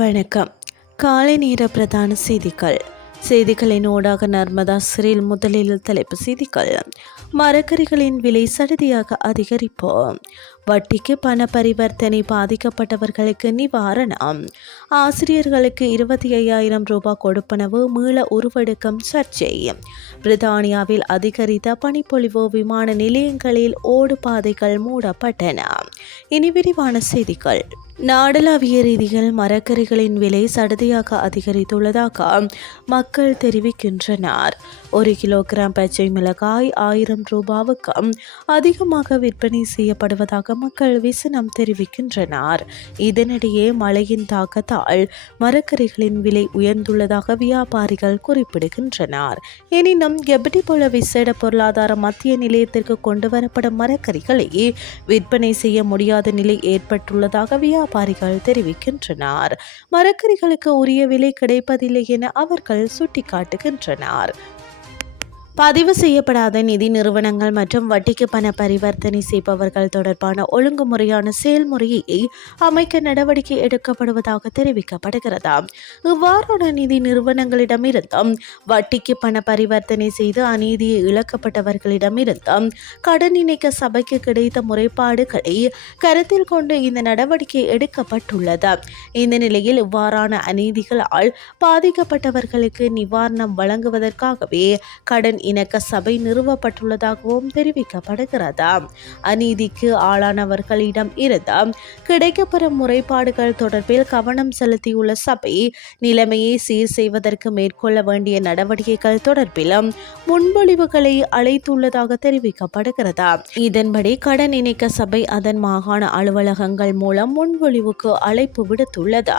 வணக்கம். காலை நேர பிரதான செய்திகள். செய்திகளின் ஊடாக நர்மதா சிறில் முதலில் தலைப்பு செய்திகள். மரக்கறிகளின் விலை சடுதியாக அதிகரிப்பு வட்டிக்கு பண பரிவர்த்தனை பாதிக்கப்பட்டவர்களுக்கு நிவாரணம். ஆசிரியர்களுக்கு இருபத்தி ஐயாயிரம் ரூபாய் கொடுப்பனவு மீள உருவெடுக்கும் சர்ச்சை. பிரித்தானியாவில் அதிகரித்த பனிப்பொழிவு விமான நிலையங்களில் ஓடு பாதைகள் மூடப்பட்டன. இனி விரிவான செய்திகள். நாடளாவிய ரீதியில் மரக்கறிகளின் விலை சடுதியாக அதிகரித்துள்ளதாக மக்கள் தெரிவிக்கின்றனர். ஒரு கிலோகிராம் பச்சை மிளகாய் ஆயிரம் ரூபாவுக்கு அதிகமாக விற்பனை செய்யப்படுவதாக மக்கள் விசனம் தெரிவிக்கின்றனர். இதனிடையே மழையின் தாக்கத்தால் மரக்கறிகளின் விலை உயர்ந்துள்ளதாக வியாபாரிகள் குறிப்பிடுகின்றனர். எனினும் எப்படி போல விசேட பொருளாதார மத்திய நிலையத்திற்கு கொண்டு வரப்படும் மரக்கறிகளை விற்பனை செய்ய முடியாத நிலை ஏற்பட்டுள்ளதாக வியாபாரிகள் தெரிவிக்கின்றனர். மரக்கறிகளுக்கு உரிய விலை கிடைப்பதில்லை என அவர்கள் சுட்டிக்காட்டுகின்றனர். பதிவு செய்யப்படாத நிதி நிறுவனங்கள் மற்றும் வட்டிக்கு பண பரிவர்த்தனை செய்பவர்கள் தொடர்பான ஒழுங்குமுறையான செயல்முறையை அமைக்க நடவடிக்கை எடுக்கப்படுவதாக தெரிவிக்கப்படுகிறது. இவ்வாறான நிதி நிறுவனங்களிடமிருந்தும் வட்டிக்கு பண பரிவர்த்தனை செய்து அநீதியை இழக்கப்பட்டவர்களிடமிருந்தும் கடன் இணைக்க சபைக்கு கிடைத்த முறைப்பாடுகளை கருத்தில் கொண்டு இந்த நடவடிக்கை எடுக்கப்பட்டுள்ளது. இந்த நிலையில் இவ்வாறான அநீதிகளால் பாதிக்கப்பட்டவர்களுக்கு நிவாரணம் வழங்குவதற்காகவே கடன் இணக்க சபை நிறுவப்பட்டுள்ளதாகவும் தெரிவிக்கப்படுகிறது? அநீதிக்கு ஆளானவர்களிடம் இருந்து கிடைக்கப்பெறும் முறைப்பாடுகள் தொடர்பில் கவனம் செலுத்தியுள்ள சபை நிலைமையை சீர் செய்வதற்கு மேற்கொள்ள வேண்டிய நடவடிக்கைகள் தொடர்பிலும் முன்மொழிவுகளை அழைத்துள்ளதாக தெரிவிக்கப்படுகிறது? இதன்படி கடன் இணைக்க சபை அதன் மாகாண அலுவலகங்கள் மூலம் முன்மொழிவுக்கு அழைப்பு விடுத்துள்ளது.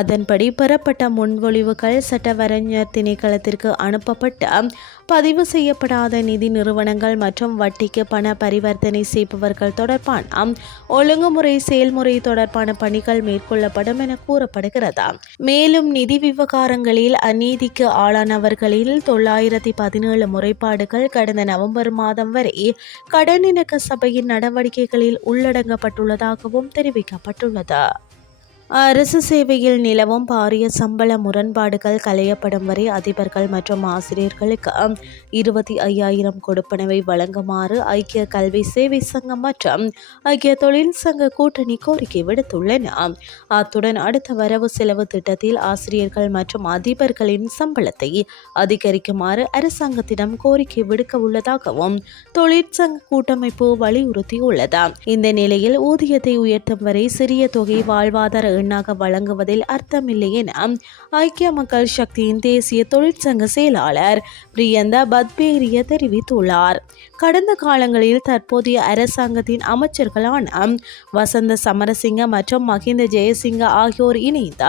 அதன்படி பெறப்பட்ட முன்மொழிவுகள் சட்டவரைஞர் திணைக்களத்திற்கு அனுப்பப்பட்ட பதிவு செய்யப்படாத நிதி நிறுவனங்கள் மற்றும் வட்டிக்கு பண பரிவர்த்தனை செய்பவர்கள் தொடர்பான ஒழுங்குமுறை செயல்முறை தொடர்பான பணிகள் மேற்கொள்ளப்படும் என கூறப்படுகிறது. மேலும் நிதி விவகாரங்களில் அநீதிக்கு ஆளானவர்களில் தொள்ளாயிரத்தி பதினேழு முறைப்பாடுகள் கடந்த நவம்பர் மாதம் வரை கடனிணக்க சபையின் நடவடிக்கைகளில் உள்ளடங்கப்பட்டுள்ளதாகவும் தெரிவிக்கப்பட்டுள்ளது. அரசு சேவையில் நிலவும் பாரிய சம்பள முரண்பாடுகள் களையப்படும் வரை அதிபர்கள் மற்றும் ஆசிரியர்களுக்கு இருபத்தி ஐயாயிரம் கொடுப்பனவை வழங்குமாறு ஐக்கிய கல்வி சேவை சங்கம் மற்றும் ஐக்கிய தொழில் சங்க கூட்டணி கோரிக்கை விடுத்துள்ளன. அத்துடன் அடுத்த வரவு செலவு திட்டத்தில் ஆசிரியர்கள் மற்றும் அதிபர்களின் சம்பளத்தை அதிகரிக்குமாறு அரசாங்கத்திடம் கோரிக்கை விடுக்க உள்ளதாகவும் தொழிற்சங்க கூட்டமைப்பு வலியுறுத்தியுள்ளது. இந்த நிலையில் ஊதியத்தை உயர்த்தும் வரை சிறிய தொகை வாழ்வாதார எண்ணாக வழங்குவதில் அர்த்தமில்லை என ஐக்கிய மக்கள் சக்தியின் தேசிய தொழிற்சங்க செயலாளர் பிரியந்தா பத்பேரிய தெரிவித்துள்ளார். கடந்த காலங்களில் தற்போதைய அரசாங்கத்தின் அமைச்சர்களான வசந்த சமரசிங்க மற்றும் மஹிந்த ஜெயசிங்க ஆகியோர் இணைந்த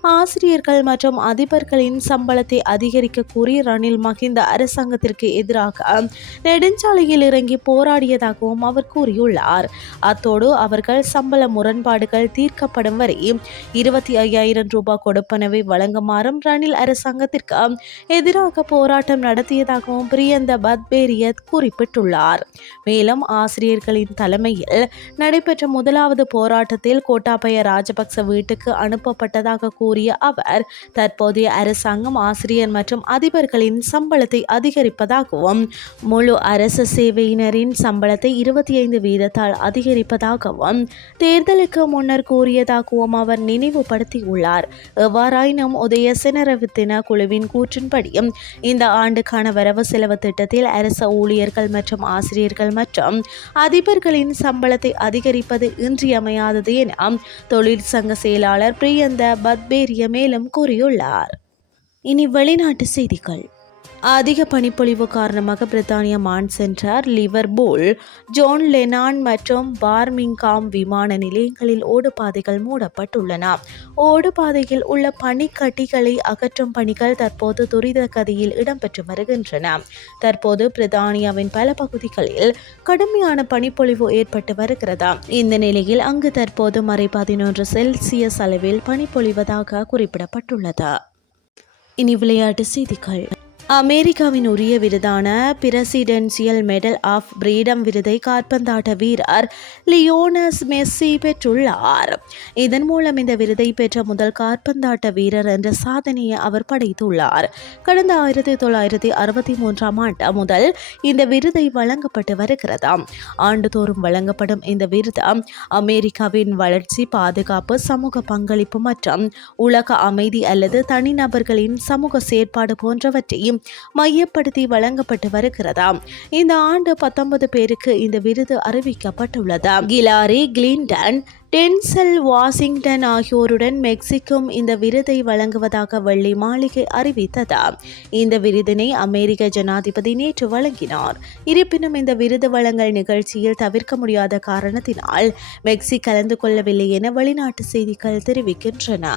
ஆசிரியர்கள் மற்றும் அதிபர்களின் சம்பளத்தை அதிகரிக்க கூறி ரணில் மஹிந்த அரசாங்கத்திற்கு எதிராக நெடுஞ்சாலையில் இறங்கி போராடியதாகவும் அவர் கூறியுள்ளார். அத்தோடு அவர்கள் சம்பள முரண்பாடுகள் தீர்க்கப்படும் வரை இருபத்தி ஐயாயிரம் ரூபாய் கொடுப்பனவை வழங்குமாறும் ரணில் அரசாங்கத்திற்கு எதிராக போராட்டம் நடத்தியதாகவும் பிரியந்த பத்பேரியத் குறிப்பிட்டுள்ளார். மேலும் ஆசிரியர்களின் தலைமையில் நடைபெற்ற முதலாவது போராட்டத்தில் கோட்டாபய ராஜபக்ச வீட்டுக்கு அனுப்பப்பட்டதாக கூறிய அவர் தற்போதைய அரசாங்கம் ஆசிரியர் மற்றும் அதிபர்களின் சம்பளத்தை அதிகரிப்பதாகவும் முழு அரசு சேவையினரின் சம்பளத்தை இருபத்தி ஐந்து வீதத்தால் அதிகரிப்பதாகவும் தேர்தலுக்கு முன்னர் கூறியதாகவும் அவர் நினைவுபடுத்தியுள்ளார். எவ்வாறாயினும் உதய சினரவித்தின குழுவின் கூற்றின்படியும் இந்த ஆண்டுக்கான வரவு செலவு திட்டத்தில் அரச ஊழியர்கள் மற்றும் ஆசிரியர்கள் மற்றும் அதிபர்களின் சம்பளத்தை அதிகரிப்பது இன்றியமையாதது என தொழிற்சங்க செயலாளர் பிரியந்த பத்பேரிய மேலும் கூறியுள்ளார். இனி வெளிநாட்டு செய்திகள். அதிக பனிப்பொழிவு காரணமாக பிரித்தானிய மான் சென்றார் லிவர்பூல். ஜோன் லெனான் மற்றும் பார்மிங்காம் விமான நிலையங்களில் ஓடுபாதைகள் மூடப்பட்டுள்ளன. ஓடுபாதையில் உள்ள பனிக்கட்டிகளை அகற்றும் பணிகள் தற்போது துரித கதியில் இடம்பெற்று வருகின்றன. தற்போது பிரித்தானியாவின் பல பகுதிகளில் கடுமையான பனிப்பொழிவு ஏற்பட்டு வருகிறது? இந்த நிலையில் அங்கு தற்போது மறை பதினொன்று செல்சியஸ் அளவில் பனிப்பொழிவதாக குறிப்பிடப்பட்டுள்ளது. இனி விளையாட்டு செய்திகள். அமெரிக்காவின் உரிய விருதான பிரசிடென்சியல் மெடல் ஆஃப் பிரீடம் விருதை காற்பந்தாட்ட வீரர் லியோனஸ் மெஸ்ஸி பெற்றுள்ளார். இதன் மூலம் இந்த விருதை பெற்ற முதல் காற்பந்தாட்ட வீரர் என்ற சாதனையை அவர் படைத்துள்ளார். கடந்த ஆயிரத்தி தொள்ளாயிரத்தி அறுபத்தி மூன்றாம் ஆண்டு முதல் இந்த விருதை வழங்கப்பட்டு வருகிறது ஆண்டுதோறும் வழங்கப்படும் இந்த விருது அமெரிக்காவின் வளர்ச்சி பாதுகாப்பு சமூக பங்களிப்பு மற்றும் உலக அமைதி அல்லது தனிநபர்களின் சமூக செயற்பாடு போன்றவற்றையும் மையப்படுத்தி வழங்கப்பட்டு வருகிறதாம் இந்த ஆண்டு பத்தொன்பது பேருக்கு இந்த விருது அறிவிக்கப்பட்டுள்ளது? கிலாரி கிளின்டன் டென்சல் வாஷிங்டன் ஆகியோருடன் மெக்சிக்கும் இந்த விருதை வழங்குவதாக வெள்ளி மாளிகை அறிவித்தது? இந்த விருதினை அமெரிக்க ஜனாதிபதி நேற்று வழங்கினார். இருப்பினும் இந்த விருது வழங்கல் நிகழ்ச்சியில் தவிர்க்க முடியாத காரணத்தினால் மெக்சி கலந்து கொள்ளவில்லை என வெளிநாட்டு செய்திகள் தெரிவிக்கின்றன.